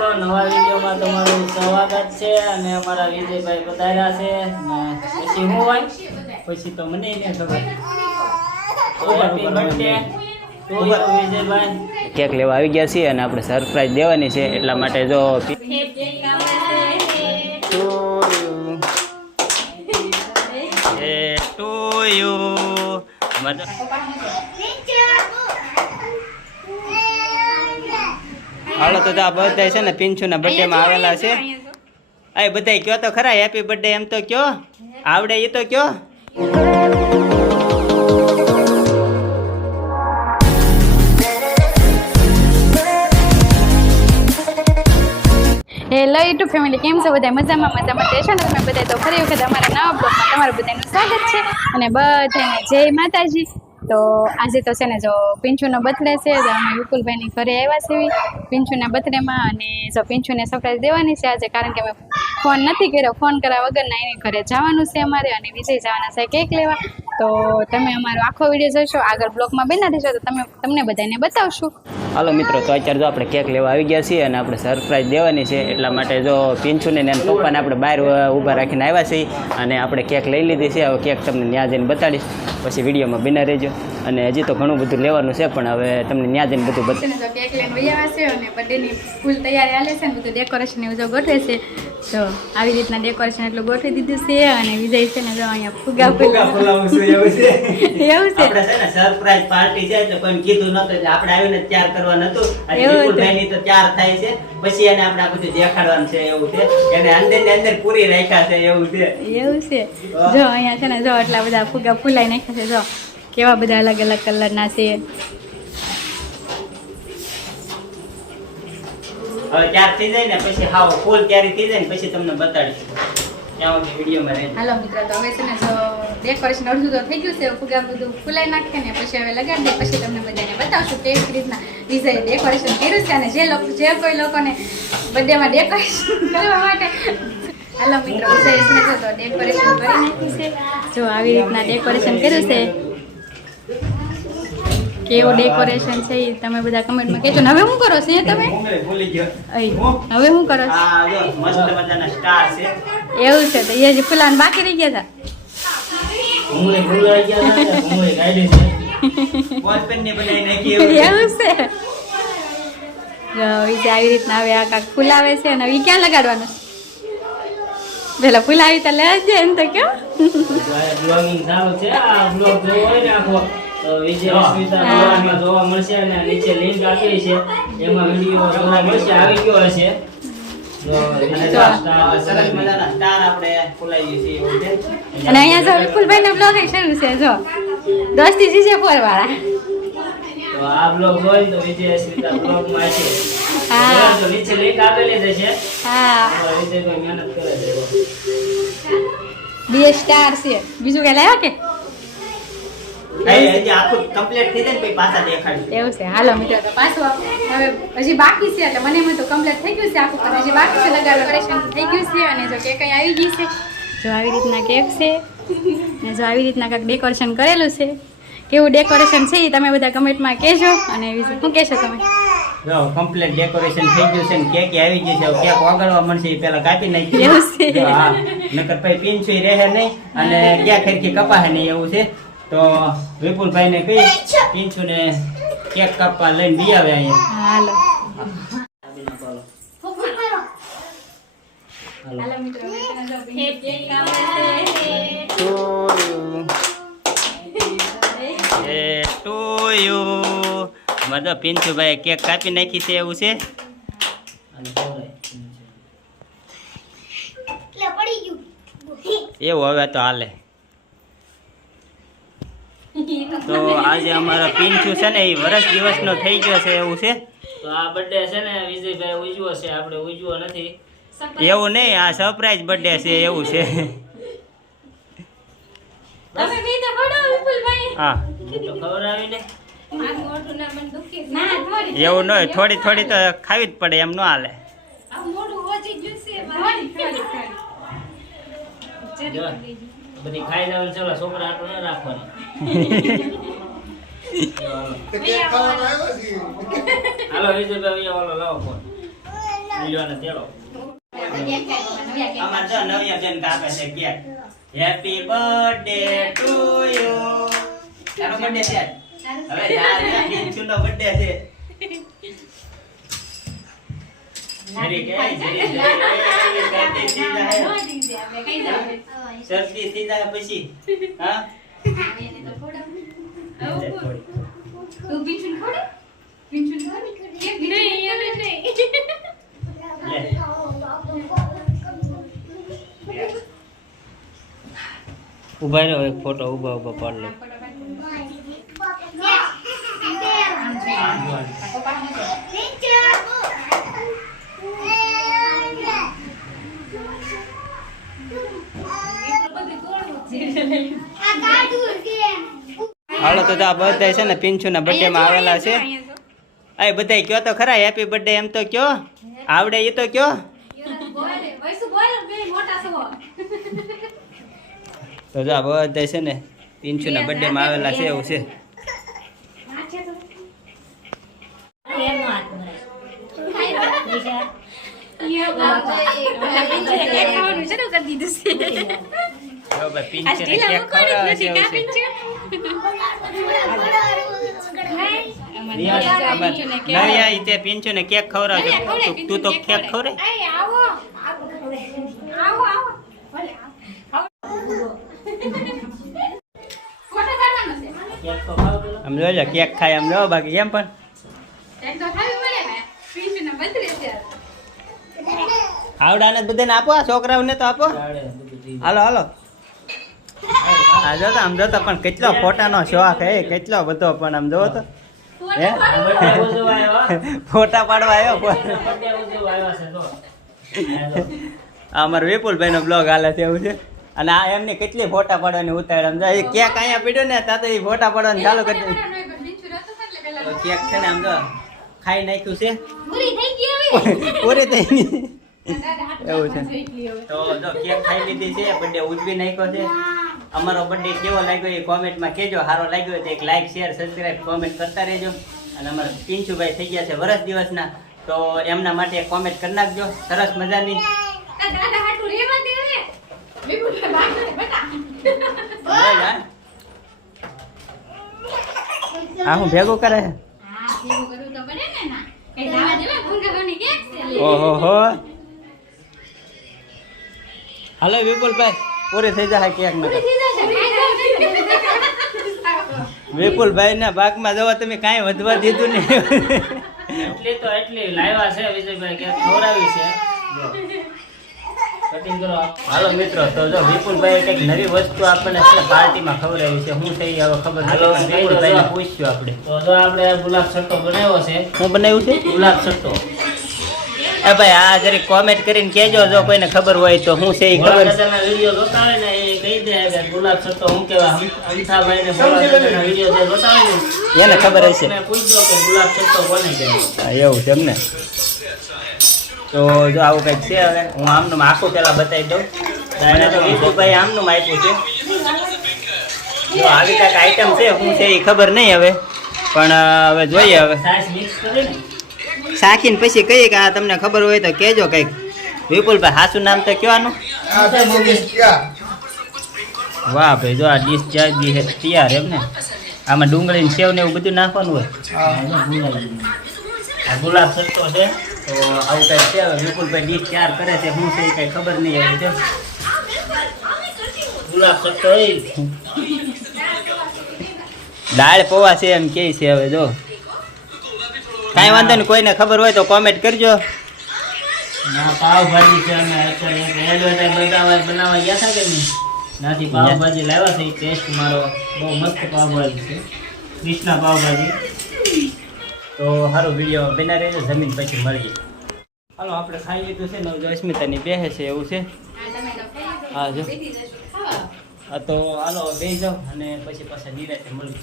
મિત્રો નવા વિડીયોમાં તમારું સ્વાગત છે અને અમારા વિજયભાઈ પધાર્યા છે. ને પછી હું હોય? પછી તો મને નહીં ખબર. હેપી બર્થડે ટુ વિજયભાઈ. કેક લેવા આવી ગયા છીએ અને આપણે સરપ્રાઈઝ દેવાની છે એટલા માટે જો ટુ યુ હાલો તો આ બધા છે ને પિંછુના બર્થડે માં આવેલા છે. આ બધા કયો તો ખરા? હેપી બર્થડે એમ તો કયો? આવડે એ તો કયો? હેલો યુટ્યુબ ફેમિલી કેમ છો બધા મજામાં મજામાં. રહેશો ને તમે બધા તો ફરી વખત અમારા નવા બ્લોગમાં તમારું બધાનું સ્વાગત છે. અને બધાને જય માતાજી. તો આજે તો છે ને જો પિંચુનો બર્થડે છે, તો અમે વિપુલભાઈની ઘરે આવ્યા છીએ પિંચુના બર્થડેમાં અને જો પિંચુને સરપ્રાઈઝ દેવાની છે આજે, કારણ કે અમે ફોન નથી કર્યો. ફોન કર્યા વગરના એની ઘરે જવાનું છે અમારે અને વિજય જવાના છે કેક લેવા. તો તમે અમારો આખો વીડિયો જોશો. આગળ બ્લોગમાં બેના રહેશો તો તમે તમને બધાને બતાવશું. હાલો મિત્રો, તો અત્યારે જો આપણે કેક લેવા આવી ગયા છીએ અને આપણે સરપ્રાઈઝ દેવાની છે, એટલા માટે જો પિંચુને ને પપ્પાને આપણે બહાર ઊભા રાખીને આવ્યા છીએ અને આપણે કેક લઈ લીધી છે. હવે કેક તમને ત્યાં જઈને બતાડીશ. પછી વિડીયોમાં બિના રહેજો. અને હજી તો ઘણું બધું લેવાનું છે પણ હવે તમને ત્યાં જઈને બધું તો કેક લઈને છે અને બર્થડેની ફૂલ તૈયારી હાલે છે ને બધું ડેકોરેશન એવું જો ગોઠવે છે. તો આવી રીતના ડેકોરેશન એટલું ગોઠવી દીધું છે અને વિજય છે ને જો અહીંયા ફુગા ફૂગા એવું છે. આપણે છે ને સરપ્રાઈઝ પાર્ટી છે એટલે કોઈ કીધું નતું આપણે આવીને તૈયાર કરવાનું હતું. અને એવું. વિપુલભાઈની તો તૈયાર થાય છે. પછી એને આપણે આ બધું દેખાડવાનું છે એવું છે. એને અંદર ને અંદર પૂરી રાખ્યા છે એવું છે. એવું છે. જો અહીંયા છે ને જો એટલા બધા ફુગા ફૂલાઈ નાખ્યા છે જો. કેવા બધા અલગ અલગ કલરના છે? હવે ત્યાર થઈ જાય ને પછી હાવ ફૂલ ક્યારે થઈ જાય ને પછી તમને બતાડીશું. ત્યાં સુધી વિડીયોમાં રહેજો. હાલો મિત્રો તો હવે છે ને તો ડેકોરેશન અડધું તો થઈ ગયું છે ફુગા બધું ફૂલાઈ નાખે ને પછી હવે લગાડી દે પછી તમને બધાને બતાવશું કેવી રીતના વિજય ડેકોરેશન કર્યું છે અને જે લોકો જે કોઈ લોકોને બર્થડેમાં ડેકોરેશન કરવા માટે. હાલો મિત્રો વિજય છે તો ડેકોરેશન કરી નાખ્યું છે. જો આવી રીતના ડેકોરેશન કર્યું છે કેવું ડેકોરેશન છે એ તમે બધા કમેન્ટમાં કહેજો. ને હવે શું કરો છો તમે? હવે શું કરો છો? એવું છે તો એ જ ફૂલાન બાકી રહી ગયા હતા આવી રીતના હવે આ કાંક ફૂલાવે છે અને એ ક્યાં લગાડવાનું? પેલા ફૂલાવી તો લેજે એમ તો કયો. તો વિજય અસ્મિતા હા. બ્લોગમાં જોવા મળશે અને નીચે લિંક આપી છે એમાં વીડિયો જોવા મળશે આવી ગયો હશે. અને વિજય જો છીએ એવું છે? અને અહીંયા જો નો બ્લોગ શરૂ છે જો? દોસ્તી જીજે ફોર વાળા તો આ બ્લોગ હોય તો વિજય અસ્મિતા છે. હા. તો નીચે લિંક આપેલી છે હા. વિજયભાઈ મહેનત કરે છે બે સ્ટાર છે. બીજું કઈ લાવ્યા કે હજી હજી આખું કમ્પ્લીટ થઈ જાય ને પછી પાછા દેખાડીશું એવું છે. હાલો મિત્રો તો પાછું હવે હજી બાકી છે એટલે મને એમ તો કમ્પ્લીટ થઈ ગયું છે આખું પણ હજી બાકી છે લગાડ થઈ ગયું છે. અને જો કેક અહીં આવી ગઈ છે જો આવી રીતના કેક છે ને જો આવી રીતના કાંઈક ડેકોરેશન કરેલું છે કેવું ડેકોરેશન છે એ તમે બધા કમેન્ટમાં કહેજો અને શું કહેશો તમે? જો કમ્પ્લીટ ડેકોરેશન થઈ ગયું છે ને કેક આવી ગઈ છે. કે કેક ઓગળવા મળશે એ પેલા કાપી નાખી એવું છે. નકર પછી પીંછું રહે નહીં. અને ક્યાં ખેરખી કપાહે નહીં એવું છે. તો વિપુલભાઈ ને કહી પીંછું ને કેક કાપવા લઈને બી આવે અહીંયા. હાલો. હાલો હાલો મિત્રો એ ટુ યુ મધો પીંછુભાઈ કેક કાપી નાખી છે એવું છે. એવું હવે તો હાલે. તો આજે અમારો પીંછું છે ને એ વર્ષ દિવસનો થઈ ગયો છે એવું છે? તો આ બર્થડે છે ને વિજયભાઈ ઉજવો છે આપણે ઉજવો નથી. એવું નહીં આ સરપ્રાઈઝ બર્થડે છે એવું છે. તમે બી તો વિપુલભાઈ. હા. તો ખબર આવી ને એવું ન હોય થોડી. થોડી તો ખાવી જ પડે એમ ન હાલે. જો. બધી ખાઈ જવાની ચલો છોકરા આટો ન રાખવાની. હાલો વિજયભાઈ અહીંયા ઓલો લાવો ફોન. લ્યો ને અમાર તો નવિયા બેન કાપે છે cake happy birthday to you તારો બર્થડે છે? હવે યાર યાર પિન્ચુનો બર્થડે છે. જરી કે જરી જરી શરદી થઈ જાય પછી. હા? તું પીછું ખોડે? પીછું ખોડે? નહીં એને નહીં. ઊભા રહ્યો એક ફોટો ઊભા ઊભા પાડ લો હાલો તો આ બધા છે ને પિંચુ ના બર્થડે માં આવેલા છે. આય બધા કયો તો ખરા હેપી બર્થડે એમ તો કયો? આવડે એ તો કયો? તો જો આ બધા છે ને પિંચુ ના બર્થડે માં આવેલા છે એવું છે. જો ભાઈ પિંચુ ને કેક ખવડાવે છે છે નવિયા પિંચુ ને કેક ખવડાવજો તું- તું કેક ખવડે આવો આવો આવો. આમ જોજો કેક ખાય આમ લો બાકી એમ પણ આવડાને બધાને આપો, આ છોકરાઓને તો આપો. હાલો હાલો આ જો આમ જોતો પણ કેટલો ફોટાનો શોખ હે કેટલો બધો પણ આમ જોવો તો. હે. ફોટા પાડવા આવ્યો આ અમારો વિપુલભાઈ નો બ્લોગ હાલે છે એવું છે. અને આ એમને કેટલી ફોટા પાડવાની ઉતાર આમ એ ક્યાંક અહીંયા પીડ્યો ને ત્યાં તો એ ફોટા પાડવાનું ચાલુ કરી દીધું તો કેક છે ને આમ જો ખાઈ નાખ્યું છે. પૂરી થઈ ગઈ. એવું છે. તો જો કેક ખાઈ લીધી છે બર્થડે ઉજવી નાખ્યો છે. અમારો બર્થડે કેવો લાગ્યો એ કોમેન્ટમાં કહેજો. સારો લાગ્યો હોય તો એક લાઈક શેર સબસ્ક્રાઇબ કોમેન્ટ કરતા રહેજો. અને અમારા પિંચુભાઈ થઈ ગયા છે વરસ દિવસના. તો એમના માટે કોમેન્ટ કરી નાખજો. સરસ મજાની. હા હું ભેગું કરે ઓહો હો. હાલો વિપુલભાઈ પૂરી થઈ જાય કેક ને વિપુલભાઈ ના ભાગમાં જવા તમે કાંઈ વધવા દીધું નહીં. એટલી તો એટલી લાવ્યા છે વિજયભાઈ કે ખવડાવી છે. કટિંગ કરો. હાલો મિત્રો તો જો વિપુલભાઈ કંઈક નવી વસ્તુ આપણને છે પાર્ટીમાં ખવડાવી છે. હું થઈ હવે ખબર નથી વિપુલભાઈને પૂછ્યું આપણે. તો જો આપણે ગુલાબ સટ્ટો બનાવ્યો છે. હું બનાવ્યું છે? ગુલાબ સટ્ટો એ ભાઈ આ જરી કોમેન્ટ કરીને કેજો જો કોઈને ખબર હોય તો હું છે એ ખબર. વિડિયો જોતા હોય ને એ કહી દે કે ગુલાબ છતો હું કેવા અમથાભાઈ ને વિડિયો જે જોતા હોય ને એને ખબર હશે. પૂછજો કે ગુલાબ છતો કોને કહેવાય. એવું છે એમને તો જો આવું કંઈક છે હવે હું આમનું આખું પેલા બતાવી દઉં. એને તો વિપુભાઈ આમનું આપ્યું છે. જો આવી કાંઈક આઈટમ છે હું છે એ ખબર નહીં હવે. પણ હવે જોઈએ હવે. મિક્સ કરીને શાખીને પછી કહીએ કે આ તમને ખબર હોય તો કહેજો કંઈક. વિપુલભાઈ હાસું નામ તો કહેવાનું? વાહ ભાઈ જો આ ડીશ ચાર્જી છે તૈયાર એમ ને? આમાં ડુંગળી ને સેવ ને એવું બધું નાખવાનું હોય? ગુલાબ સરતો છે તો આવું કંઈક છે? વિપુલભાઈ ડીશ તૈયાર કરે છે શું છે એ કંઈ ખબર નહીં એવું છે. ગુલાબ એ. દાળ પૌવા છે એમ કે છે હવે જો. કાંઈ વાંધો નહીં કોઈને ખબર હોય તો કોમેન્ટ કરજો. ના પાવભાજી છે અમે અત્યારે બનાવવા બનાવવા ગયા હતા કે નહીં? નાથી પાવભાજી લાવ્યા છે ટેસ્ટ મારો બહુ મસ્ત પાવભાજી છે. કૃષ્ણા પાવભાજી. તો સારો વીડિયો બના રહેજો જમીન પછી મળીએ હાલો આપણે ખાઈ લીધું છે ને જો અસ્મિતાની બેહે છે એવું છે? હા જો. હા તો હાલો બે જાઓ અને પછી પાછા નિરાતે મળીએ